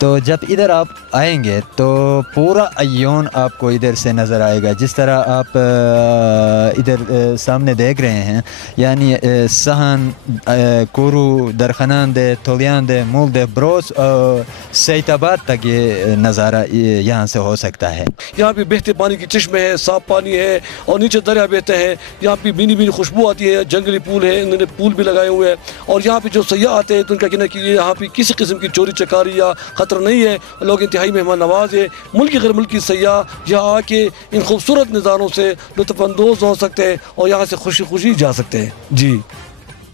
تو جب ادھر آپ آئیں گے تو پورا عیون آپ کو ادھر سے نظر آئے گا. جس طرح آپ ادھر سامنے دیکھ رہے ہیں, یعنی سہن, کورو, درخنان دے, تولیان دے, مول دے, بروس سیت آباد تک یہ نظارہ یہاں سے ہو سکتا ہے. یہاں پہ بہتے پانی کی چشمے ہیں, صاف پانی ہے اور نیچے دریا بہتے ہیں. یہاں پہ بینی بینی خوشبو آتی ہے, جنگلی پول ہے, انہوں نے پول بھی لگائے ہوئے ہیں. اور یہاں پہ جو سیاح آتے ہیں تو ان کا کہنا ہے کہ یہاں پہ کسی قسم کی چوری چکاری یا خطرہ نہیں ہے. لوگ انتہائی مہمان نواز ہے. ملکی غیر ملکی سیاح یہاں آ کے ان خوبصورت نظاروں سے لطف اندوز ہو سکتے ہیں اور یہاں سے خوشی خوشی جا سکتے ہیں. جی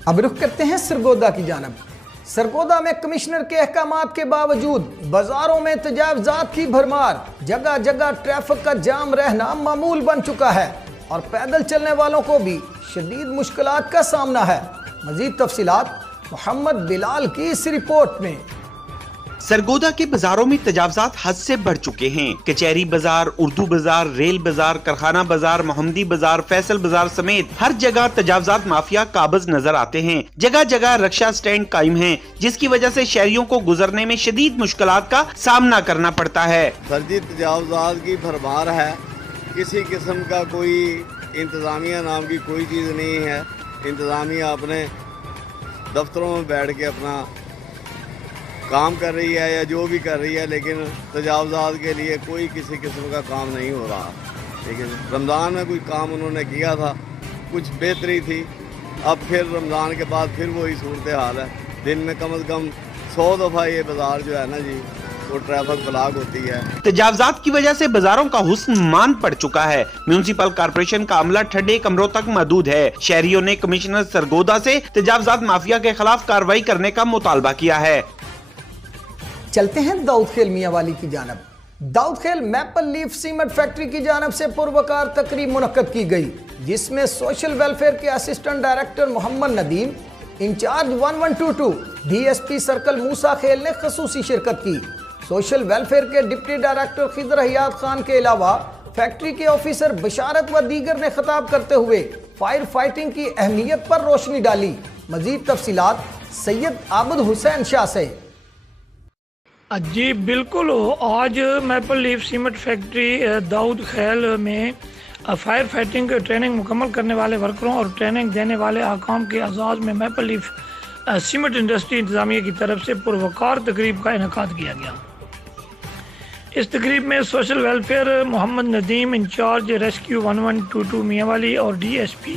اب رخ کرتے ہیں سرگودا کی جانب. سرگودا میں کمشنر کے احکامات کے باوجود بازاروں میں تجاوزات کی بھرمار, جگہ جگہ ٹریفک کا جام رہنا معمول بن چکا ہے اور پیدل چلنے والوں کو بھی شدید مشکلات کا سامنا ہے. مزید تفصیلات محمد بلال کی اس رپورٹ میں. سرگودا کے بازاروں میں تجاوزات حد سے بڑھ چکے ہیں. کچہری بازار, اردو بازار, ریل بازار, کارخانہ بازار, محمدی بازار, فیصل بازار سمیت ہر جگہ تجاوزات مافیا قابض نظر آتے ہیں. جگہ جگہ رکشہ سٹینڈ قائم ہیں جس کی وجہ سے شہریوں کو گزرنے میں شدید مشکلات کا سامنا کرنا پڑتا ہے. فرضی تجاوزات کی بھرمار ہے. کسی قسم کا کوئی انتظامیہ نام کی کوئی چیز نہیں ہے. انتظامیہ اپنے دفتروں میں بیٹھ کے اپنا کام کر رہی ہے یا جو بھی کر رہی ہے, لیکن تجاوزات کے لیے کوئی کسی قسم کا کام نہیں ہو رہا. لیکن رمضان میں کوئی کام انہوں نے کیا تھا, کچھ بہتری تھی. اب پھر رمضان کے بعد پھر وہی صورتحال ہے. دن میں کم از کم 100 دفعہ یہ بازار جو ہے نا جی وہ ٹریفک بلاک ہوتی ہے. تجاوزات کی وجہ سے بازاروں کا حسن مان پڑ چکا ہے. میونسپل کارپوریشن کا عملہ ٹھنڈے کمروں تک محدود ہے. شہریوں نے کمشنر سرگودا سے تجاوزات مافیا کے خلاف کارروائی کرنے کا مطالبہ کیا ہے. چلتے ہیں داؤد خیل میاں والی کی جانب. Daud Khel maple leaf cement factory کی جانب سے پروقار تقریب منعقد کی گئی جس میں سوشل ویلفیئر کے assistant director Muhammad Nadeem, in-charge 1122 D S P circle Musa Khel نے خصوصی شرکت کی. سوشل ویلفیئر کے ڈپٹی ڈائریکٹر خضر حیات خان کے علاوہ فیکٹری کے آفیسر بشارت و دیگر نے خطاب کرتے ہوئے فائر فائٹنگ کی اہمیت پر روشنی ڈالی. مزید تفصیلات سید عابد حسین شاہ سے. جی بالکل, آج میپل لیف سیمنٹ فیکٹری داؤد خیل میں فائر فائٹنگ ٹریننگ مکمل کرنے والے ورکروں اور ٹریننگ دینے والے حکام کے اعزاز میں میپل لیف سیمنٹ انڈسٹری انتظامیہ کی طرف سے پروقار تقریب کا انعقاد کیا گیا. اس تقریب میں سوشل ویلفیئر محمد ندیم, انچارج ریسکیو 1122 میاں والی اور ڈی ایس پی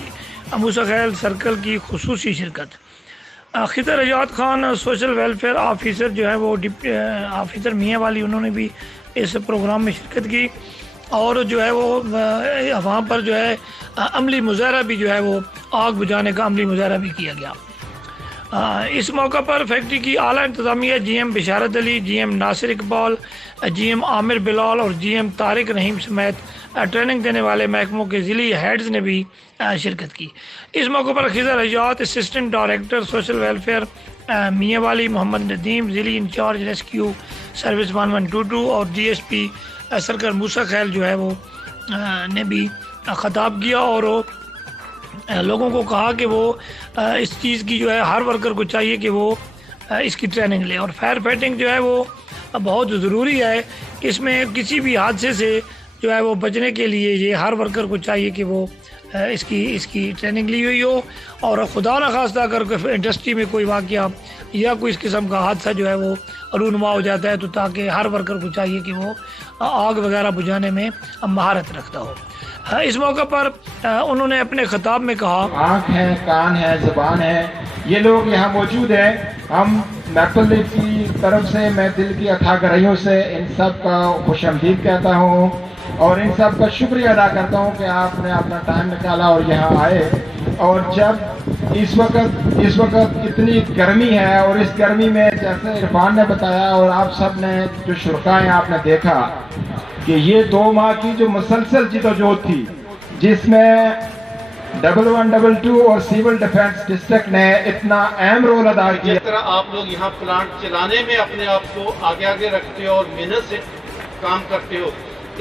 موسیٰ خیل سرکل کی خصوصی شرکت. خضر Hayat Khan social welfare officer جو ہے وہ آفیسر میاں والی, انہوں نے بھی اس پروگرام میں شرکت کی اور جو ہے وہ وہاں پر جو ہے عملی مظاہرہ بھی جو ہے وہ آگ بجھانے کا عملی مظاہرہ بھی کیا گیا. اس موقع پر فیکٹری کی اعلیٰ انتظامیہ جی ایم بشارت علی, جی ایم ناصر اقبال, جی ایم عامر بلال اور جی ایم طارق رحیم سمیت ٹریننگ دینے والے محکموں کے ضلعی ہیڈز نے بھی شرکت کی. اس موقع پر خضر حیات اسسٹنٹ ڈائریکٹر سوشل ویلفیئر میاں والی, محمد ندیم ضلعی انچارج ریسکیو سروس 1122 اور D S P circle Musa Khel جو ہے وہ نے بھی خطاب کیا اور لوگوں کو کہا کہ وہ اس چیز کی جو ہے ہر ورکر کو چاہیے کہ وہ اس کی ٹریننگ لے. اور فائر فائٹنگ جو ہے وہ بہت ضروری ہے. اس میں کسی بھی حادثے سے جو ہے وہ بچنے کے لیے یہ ہر ورکر کو چاہیے کہ وہ اس کی ٹریننگ لی ہوئی ہو اور خدا نخواستہ اگر انڈسٹری میں کوئی واقعہ یا کوئی اس قسم کا حادثہ جو ہے وہ رونما ہو جاتا ہے تو تاکہ ہر ورکر کو چاہیے کہ وہ آگ وغیرہ بجھانے میں مہارت رکھتا ہو. اس موقع پر انہوں نے اپنے خطاب میں کہا, آنکھ ہے, کان ہے, زبان ہے, یہ لوگ یہاں موجود ہیں. ہم میپل لیف کی طرف سے میں دل کی اتھا گہرائیوں سے ان سب کا خوش آمدید کہتا ہوں اور ان سب کا شکریہ ادا کرتا ہوں کہ آپ نے اپنا ٹائم نکالا اور یہاں آئے. اور جب اس وقت اتنی گرمی ہے اور اس گرمی میں جیسے عرفان نے بتایا اور آپ سب نے جو شرکا ہیں آپ نے دیکھا کہ یہ 2 ماہ کی جو مسلسل جدوجہد تھی جس میں 1122 اور سیول ڈیفنس ڈسٹرکٹ نے اتنا اہم رول ادا کیا. جس طرح آپ لوگ یہاں پلانٹ چلانے میں اپنے آپ کو آگے رکھتے ہو اور محنت سے کام کرتے ہو,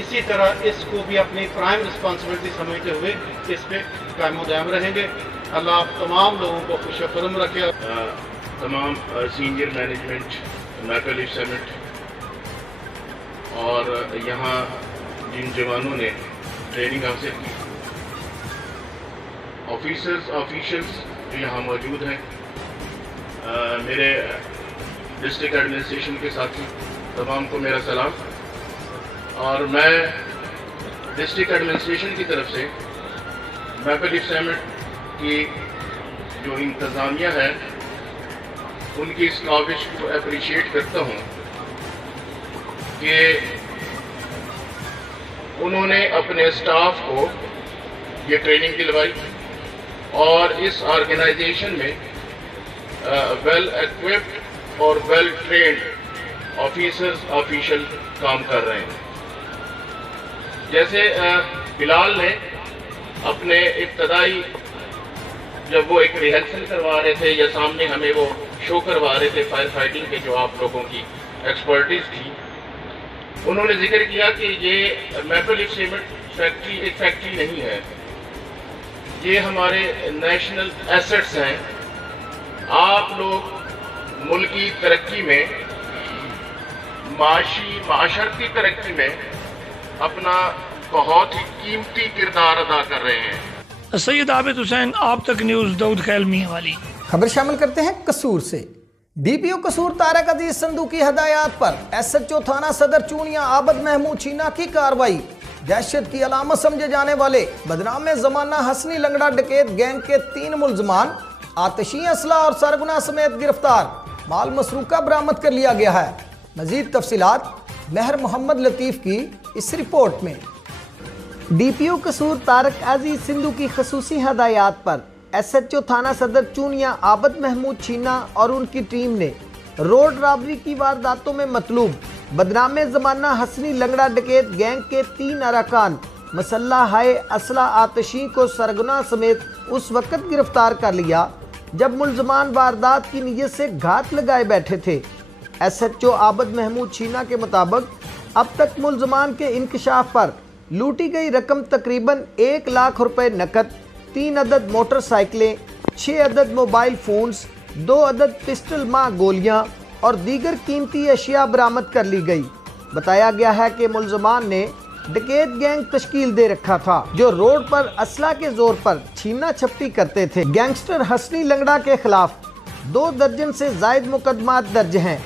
اسی طرح اس کو بھی اپنی پرائم رسپانسبلٹی سمجھتے ہوئے اس پہ قائم و دائم رہیں گے. اللہ آپ تمام لوگوں کو خوش خرم رکھے. تمام senior management Maple leaf Cement اور یہاں جن جوانوں نے ٹریننگ حاصل کی، آفیشلز جو یہاں موجود ہیں، میرے ڈسٹرکٹ ایڈمنسٹریشن کے ساتھی تمام کو میرا سلام، اور میں ڈسٹرکٹ ایڈمنسٹریشن کی طرف سے میپل لیف سمٹ کی جو انتظامیہ ہے ان کی اس کاوش کو اپریشیٹ کرتا ہوں کہ انہوں نے اپنے اسٹاف کو یہ ٹریننگ دلوائی اور اس آرگنائزیشن میں ویل ایکوپڈ اور ویل ٹرینڈ آفیشل کام کر رہے ہیں۔ جیسے بلال نے اپنے ابتدائی جب وہ ایک ریہرسل کروا رہے تھے یا سامنے ہمیں وہ شو کروا رہے تھے فائر فائٹنگ کے جو آپ لوگوں کی ایکسپرٹیز تھی، انہوں نے ذکر کیا کہ یہ میپل لیف سیمنٹ فیکٹری ایک فیکٹری نہیں ہے، یہ ہمارے نیشنل ایسٹس ہیں۔ آپ لوگ ملکی ترقی میں، معاشرتی ترقی میں اپنا بہت ہی قیمتی کردار ادا کر رہے ہیں۔ سید عابد حسین، آپ تک نیوز، داؤد خیل میاں والی۔ خبر شامل کرتے ہیں قصور سے۔ ڈی پی او قصور طارق عزیز سندھو کی ہدایات پر ایس ایچ او تھانہ صدر چونیا عابد محمود چینا کی کارروائی۔ دہشت کی علامت سمجھے جانے والے بدنام زمانہ حسنی لنگڑا ڈکیت گینگ کے 3 ملزمان آتشی اسلحہ اور سرگنا سمیت گرفتار، مال مسروقہ برآمد کر لیا گیا ہے۔ مزید تفصیلات مہر محمد لطیف کی اس رپورٹ میں۔ ڈی پی او قصور طارق عزیز سندھو کی خصوصی ہدایات پر ایس ایچ او تھانہ صدر چونیا عابد محمود چینا اور ان کی ٹیم نے روڈ رابری کی وارداتوں میں مطلوب بدنام زمانہ حسنی لنگڑا ڈکیت گینگ کے 3 اراکان مسلح ہائے اسلحہ آتشی کو سرگنا سمیت اس وقت گرفتار کر لیا جب ملزمان واردات کی نیت سے گھات لگائے بیٹھے تھے۔ ایس ایچ او عابد محمود چینا کے مطابق اب تک ملزمان کے انکشاف پر لوٹی گئی رقم تقریباً 1 لاکھ روپے نقد، 3 عدد موٹر سائیکلیں، 6 عدد موبائل فونز، 2 عدد پسٹل ماں گولیاں اور دیگر قیمتی اشیاء برآمد کر لی گئی۔ بتایا گیا ہے کہ ملزمان نے ڈکیت گینگ تشکیل دے رکھا تھا جو روڈ پر اسلحہ کے زور پر چھینا چھپٹی کرتے تھے۔ گینگسٹر حسنی لنگڑا کے خلاف 2 درجن سے زائد مقدمات درج ہیں۔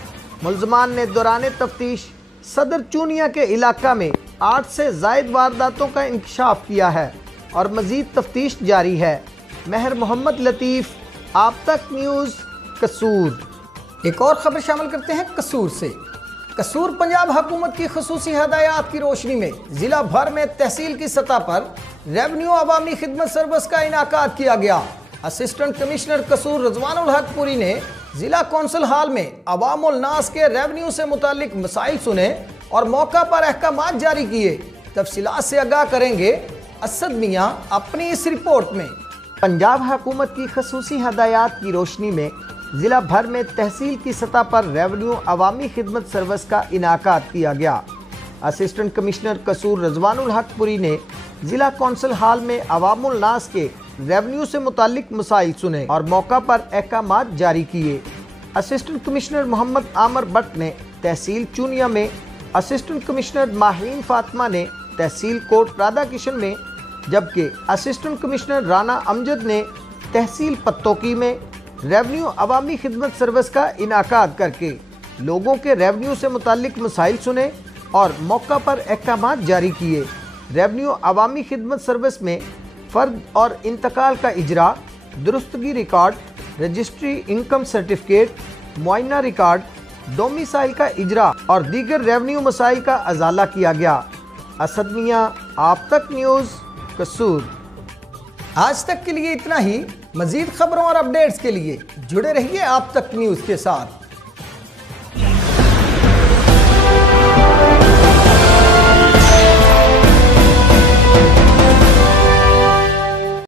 ملزمان نے دوران تفتیش صدر چونیا کے علاقہ میں 8 سے زائد وارداتوں کا انکشاف کیا ہے اور مزید تفتیش جاری ہے۔ مہر محمد لطیف، آپ تک نیوز، قصور۔ ایک اور خبر شامل کرتے ہیں قصور سے۔ قصور پنجاب حکومت کی خصوصی ہدایات کی روشنی میں ضلع بھر میں تحصیل کی سطح پر ریونیو عوامی خدمت سروس کا انعقاد کیا گیا۔ اسسٹنٹ کمشنر قصور رضوان الحق پوری نے ضلع کونسل ہال میں عوام الناس کے ریونیو سے متعلق مسائل سنے اور موقع پر احکامات جاری کیے۔ تفصیلات سے آگاہ کریں گے اسد میاں اپنی اس رپورٹ میں۔ پنجاب حکومت کی خصوصی ہدایات کی روشنی میں ضلع بھر میں تحصیل کی سطح پر ریونیو عوامی خدمت سروس کا انعقاد کیا گیا۔ اسسٹنٹ کمشنر قصور رضوان الحق پوری نے ضلع کونسل ہال میں عوام الناس کے ریونیو سے متعلق مسائل سنے اور موقع پر احکامات جاری کیے۔ اسسٹنٹ کمشنر محمد عامر بٹ نے تحصیل چونیا میں، اسسٹنٹ کمشنر ماہین فاطمہ نے تحصیل کوٹ رادھا کشن میں، جبکہ اسسٹنٹ کمشنر رانا امجد نے تحصیل پتوکی میں ریونیو عوامی خدمت سروس کا انعقاد کر کے لوگوں کے ریونیو سے متعلق مسائل سنے اور موقع پر احکامات جاری کیے۔ ریونیو عوامی خدمت سروس میں فرد اور انتقال کا اجرا، درستگی ریکارڈ، رجسٹری انکم سرٹیفکیٹ، معائنہ ریکارڈ، ڈومیسائل کا اجرا اور دیگر ریونیو مسائل کا ازالہ کیا گیا۔ اسد میاں، آپ تک نیوز، قصور۔ آج تک کے لیے اتنا ہی۔ مزید خبروں اور اپڈیٹس کے لیے جڑے رہیے آپ تک نیوز کے ساتھ۔